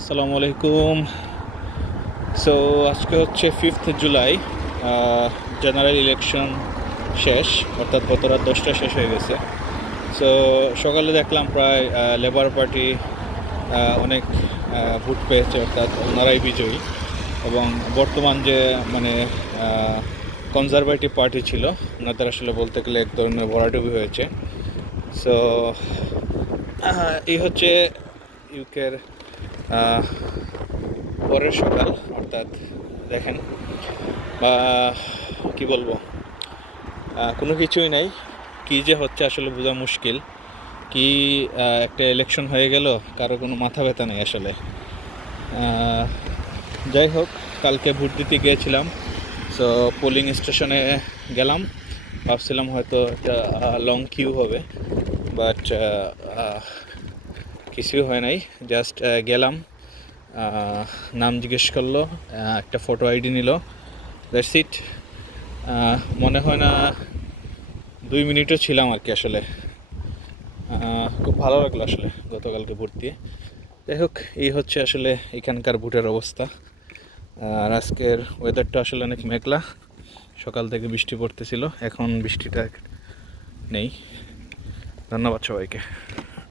আসসালামু আলাইকুম। সো আজকে হচ্ছে ফিফথ জুলাই জেনারেল ইলেকশন শেষ, অর্থাৎ গত রাত দশটা শেষ হয়ে গেছে। সো সকালে দেখলাম প্রায় লেবার পার্টি অনেক ভোট পেয়েছে, অর্থাৎ ওনারাই বিজয়ী। এবং বর্তমান যে মানে কনজারভেটিভ পার্টি ছিল, ওনাদের আসলে বলতে গেলে এক ধরনের ভরাডুবি হয়েছে। সো এই হচ্ছে ইউকের পরের সকাল, অর্থাৎ দেখেন, বা কি বলব কোনো কিছুই নাই। কি যে হচ্ছে আসলে বোঝা মুশকিল। কি একটা ইলেকশন হয়ে গেল, কারও কোনো মাথা ব্যথা নেই আসলে। যাই হোক, কালকে ভোট দিতে গিয়েছিলাম সো পোলিং স্টেশনে গেলাম। ভাবছিলাম হয়তো একটা লং কিউ হবে বাট কিছুই হয় নাই জাস্ট গেলাম নাম জিজ্ঞেস করল একটা ফটো আইডি নিল দ্যাটস ইট মনে হয় না দুই মিনিটও ছিলাম আর কি আসলে খুব ভালো লাগল আসলে গতকালকে ভোট দিয়ে যাই হোক, এই হচ্ছে আসলে এখানকার ভোটের অবস্থা, আর আজকের ওয়েদারটা আসলে অনেক মেঘলা, সকাল থেকে বৃষ্টি পড়তেছিল, এখন বৃষ্টিটা নেই। ধন্যবাদ সবাইকে।